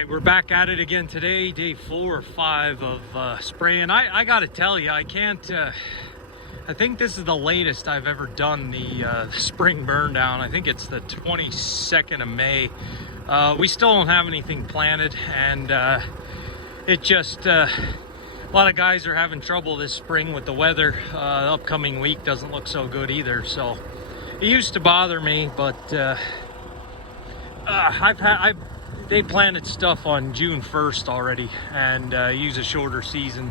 right, we're back at it again today, day 4 or 5 of spraying. I gotta tell you, I can't, I think this is the latest I've ever done the spring burn down. I think it's the 22nd of May. We still don't have anything planted, and it just, a lot of guys are having trouble this spring with the weather. The upcoming week doesn't look so good either, so it used to bother me, but they planted stuff on June 1st already, and use a shorter season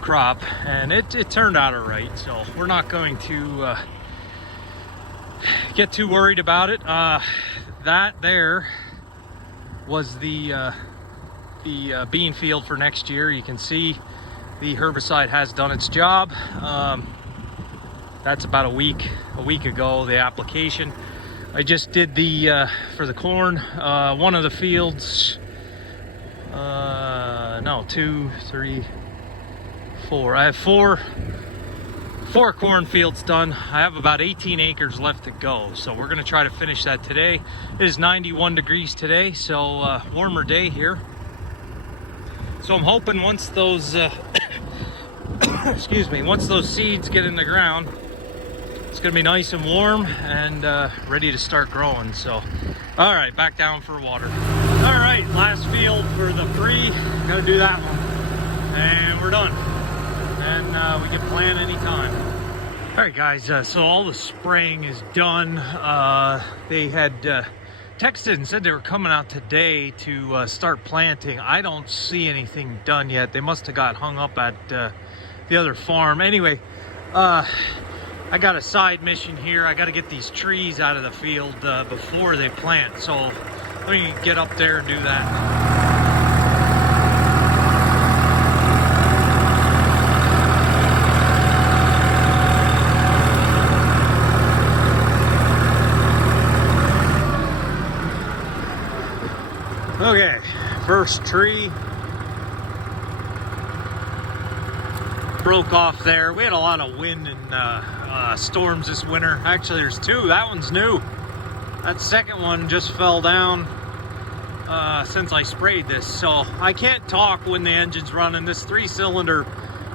crop, and it turned out all right. So we're not going to get too worried about it. That there was the bean field for next year. You can see the herbicide has done its job. That's about a week ago, the application. I just did the for the corn, one of the fields, no, 2, 3, 4. I have four corn fields done. I have about 18 acres left to go, so we're gonna try to finish that today. It is 91 degrees today, so warmer day here. So I'm hoping once those excuse me, once those seeds get in the ground, it's gonna be nice and warm and ready to start growing. So, all right, back down for water. All right, last field for the pre. Gotta do that one, and we're done. And we can plant anytime. All right, guys. So all the spraying is done. They had texted and said they were coming out today to start planting. I don't see anything done yet. They must have got hung up at the other farm. Anyway, I got a side mission here. I got to get these trees out of the field before they plant. So let me get up there and do that. Okay, first tree broke off there. We had a lot of wind and storms this winter. Actually, there's 2. That one's new. That second one just fell down since I sprayed this. So I can't talk when the engine's running. This 3-cylinder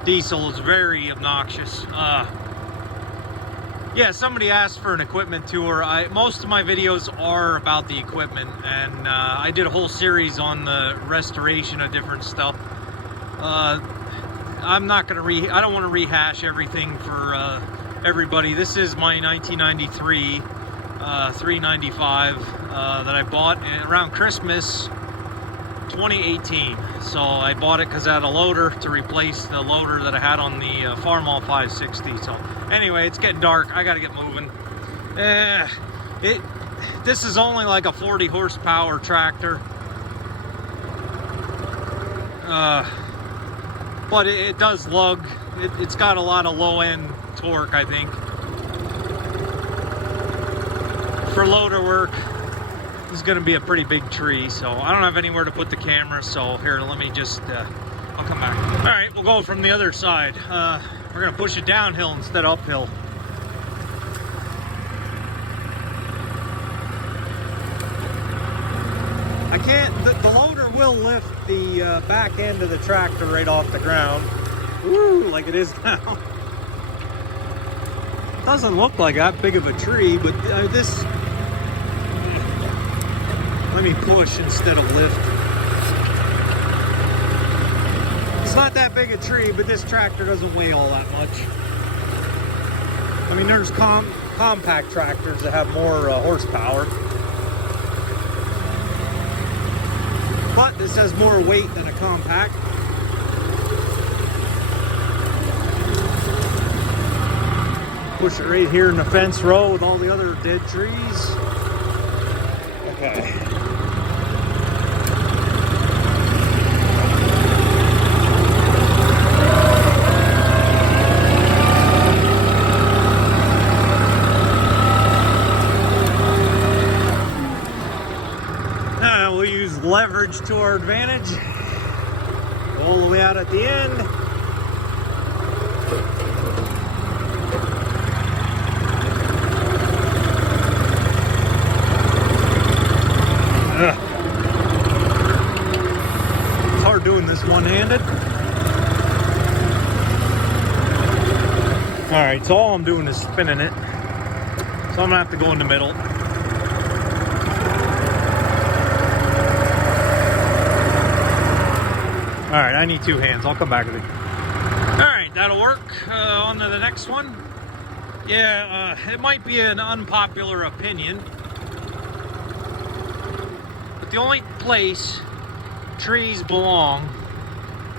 diesel is very obnoxious. Yeah, somebody asked for an equipment tour. Most of my videos are about the equipment, and I did a whole series on the restoration of different stuff. I'm not gonna I don't want to rehash everything for everybody. This is my 1993 395 that I bought around Christmas 2018. So I bought it because I had a loader to replace the loader that I had on the Farmall 560. So anyway, it's getting dark. I gotta get moving. This is only like a 40 horsepower tractor. But it does lug. It's got a lot of low-end torque, I think. For loader work, this is going to be a pretty big tree, so I don't have anywhere to put the camera, so here, let me just, I'll come back. All right, we'll go from the other side. We're going to push it downhill instead of uphill. I can't, the loader will lift the back end of the tractor right off the ground. Woo, like it is now. Doesn't look like that big of a tree, but this, let me push instead of lift. It's not that big a tree, but this tractor doesn't weigh all that much. I mean, there's compact tractors that have more horsepower. But this has more weight than a compact. Push it right here in the fence row with all the other dead trees. Okay. We'll use leverage to our advantage. Go all the way out at the end. Alright, so all I'm doing is spinning it. So I'm gonna have to go in the middle. Alright, I need 2 hands. I'll come back with it. Alright, that'll work. On to the next one. Yeah, it might be an unpopular opinion, but the only place trees belong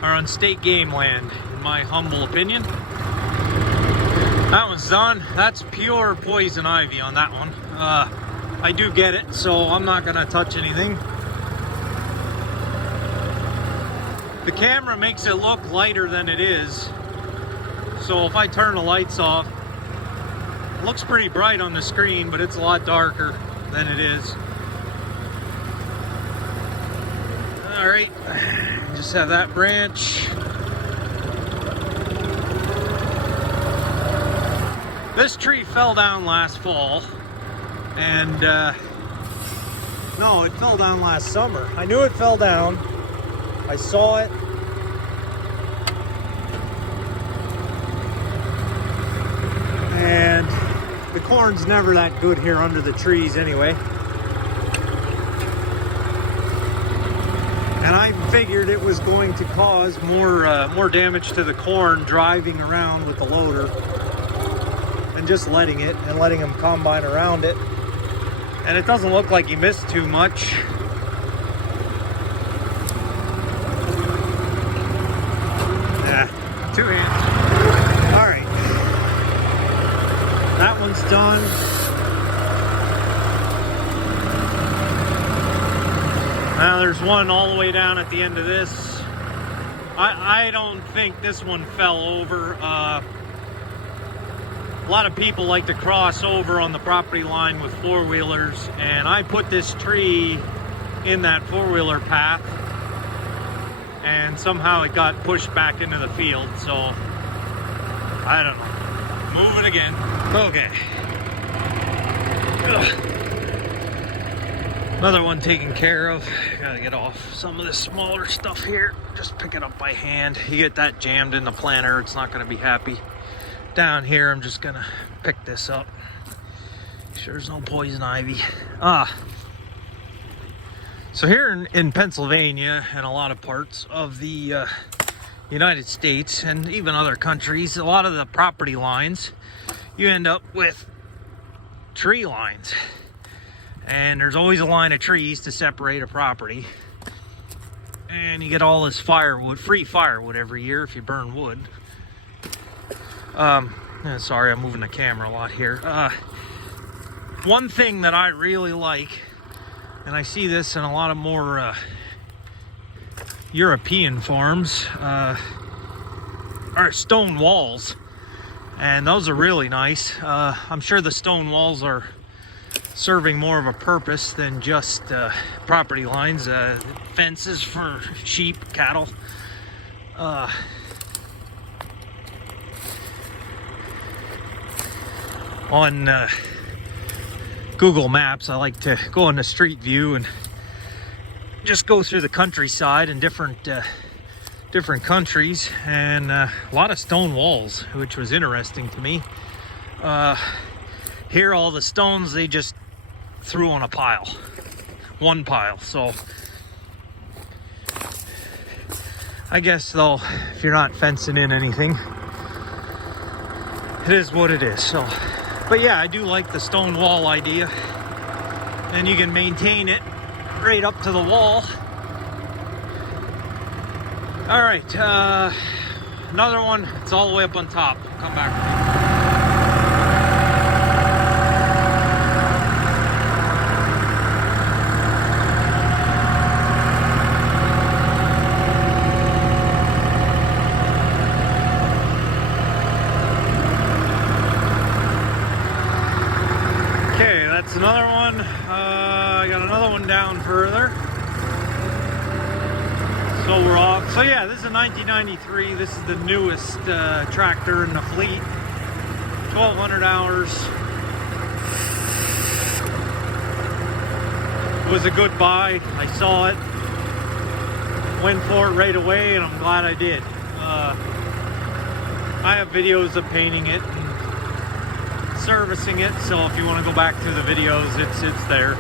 are on state game land, in my humble opinion. That one's done. That's pure poison ivy on that one. I do get it, so I'm not gonna touch anything. The camera makes it look lighter than it is, so if I turn the lights off, it looks pretty bright on the screen, but it's a lot darker than it is. All right, just have that branch. This tree fell down last fall, and no, it fell down last summer. I knew it fell down. I saw it. And the corn's never that good here under the trees anyway. And I figured it was going to cause more damage to the corn driving around with the loader and just letting him combine around it. And it doesn't look like he missed too much. Yeah, 2 hands. All right, that one's done. Now there's one all the way down at the end of this. I don't think this one fell over. A lot of people like to cross over on the property line with 4-wheelers, and I put this tree in that 4-wheeler path, and somehow it got pushed back into the field, so I don't know. Move it again. Okay. Ugh. Another one taken care of. Gotta get off some of this smaller stuff here. Just pick it up by hand. You get that jammed in the planter, it's not gonna be happy. Down here, I'm just gonna pick this up. Make sure there's no poison ivy. So here in Pennsylvania and a lot of parts of the United States and even other countries, a lot of the property lines, you end up with tree lines. And there's always a line of trees to separate a property. And you get all this firewood, free firewood every year if you burn wood. Sorry, I'm moving the camera a lot here. One thing that I really like, and I see this in a lot of more European farms, are stone walls. And those are really nice. I'm sure the stone walls are serving more of a purpose than just property lines, fences for sheep, cattle. On Google Maps, I like to go into Street View and just go through the countryside in different countries, and a lot of stone walls, which was interesting to me. Here, all the stones they just threw on a pile, one pile. So I guess though, if you're not fencing in anything, it is what it is. So, but yeah, I do like the stone wall idea, and you can maintain it right up to the wall. All right, another one. It's all the way up on top. Come back. That's another one. I got another one down further. So we're off. So yeah, this is a 1993. This is the newest tractor in the fleet. 1,200 hours. It was a good buy. I saw it. Went for it right away, and I'm glad I did. I have videos of painting it and servicing it, so if you want to go back to the videos, it's there.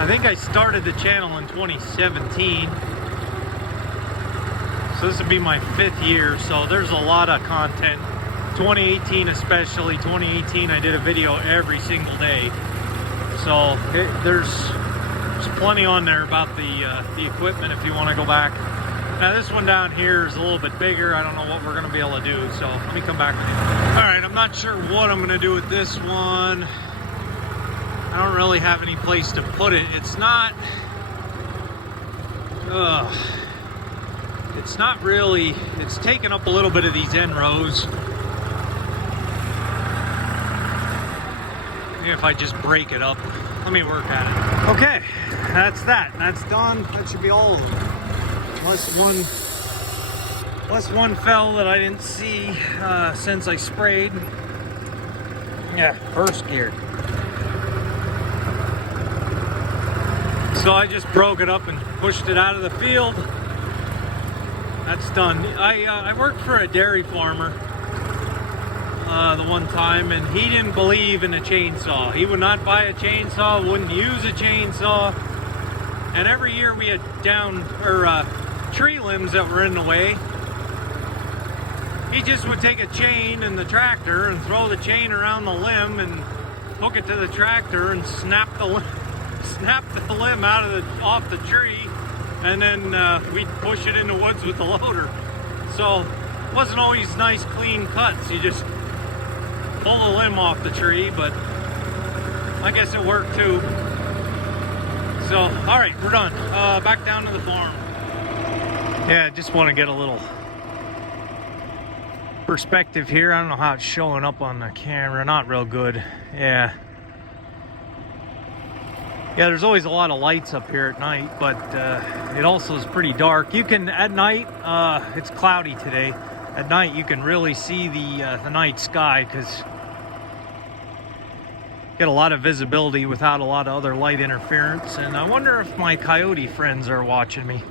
I think I started the channel in 2017, so this would be my 5th year, so there's a lot of content. 2018 especially, 2018 I did a video every single day, so there's plenty on there about the equipment if you want to go back. Now this one down here is a little bit bigger. I don't know what we're going to be able to do, so let me come back with you. Alright, I'm not sure what I'm going to do with this one. I don't really have any place to put it. It's not really, it's taken up a little bit of these end rows. Maybe if I just break it up. Let me work at it. Okay, that's done. That should be all of them. Plus one fell that I didn't see since I sprayed. Yeah, first gear. So I just broke it up and pushed it out of the field. That's done. I worked for a dairy farmer the one time, and he didn't believe in a chainsaw. He would not buy a chainsaw, wouldn't use a chainsaw. And every year we had tree limbs that were in the way. He just would take a chain in the tractor and throw the chain around the limb and hook it to the tractor and snap the limb off the tree, and then we'd push it in the woods with the loader. So it wasn't always nice clean cuts. You just pull the limb off the tree, but I guess it worked too. So all right, we're done. Back down to the farm. Yeah, I just want to get a little perspective here. I don't know how it's showing up on the camera. Not real good. Yeah, there's always a lot of lights up here at night, but it also is pretty dark. You can, at night, it's cloudy today. At night you can really see the night sky, because get a lot of visibility without a lot of other light interference. And I wonder if my coyote friends are watching me.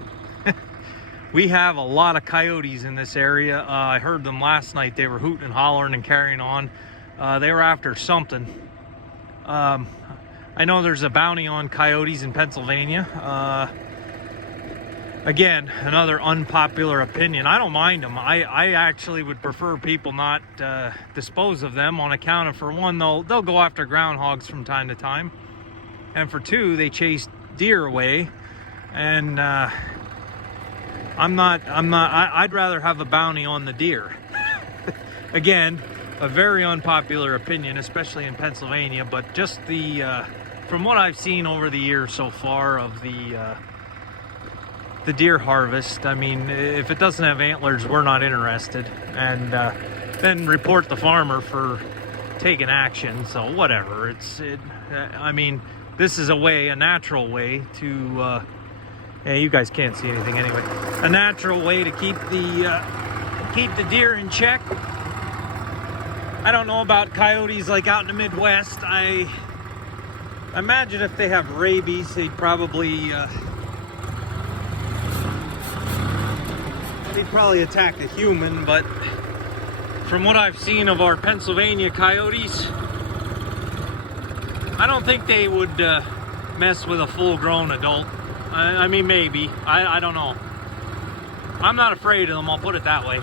We have a lot of coyotes in this area. I heard them last night. They were hooting and hollering and carrying on. They were after something. I know there's a bounty on coyotes in Pennsylvania. Again, another unpopular opinion. I don't mind them. I actually would prefer people not dispose of them, on account of, for one, they'll go after groundhogs from time to time, and for two, they chase deer away. And I'd rather have a bounty on the deer. Again, a very unpopular opinion, especially in Pennsylvania, but just from what I've seen over the years so far of the deer harvest, I mean, if it doesn't have antlers, we're not interested. And then report the farmer for taking action. So whatever. I mean, this is a natural way to. Yeah, you guys can't see anything anyway. A natural way to keep the deer in check. I don't know about coyotes like out in the Midwest. I imagine if they have rabies, they'd probably attack a human. But from what I've seen of our Pennsylvania coyotes, I don't think they would mess with a full-grown adult. I mean, maybe. I don't know. I'm not afraid of them, I'll put it that way.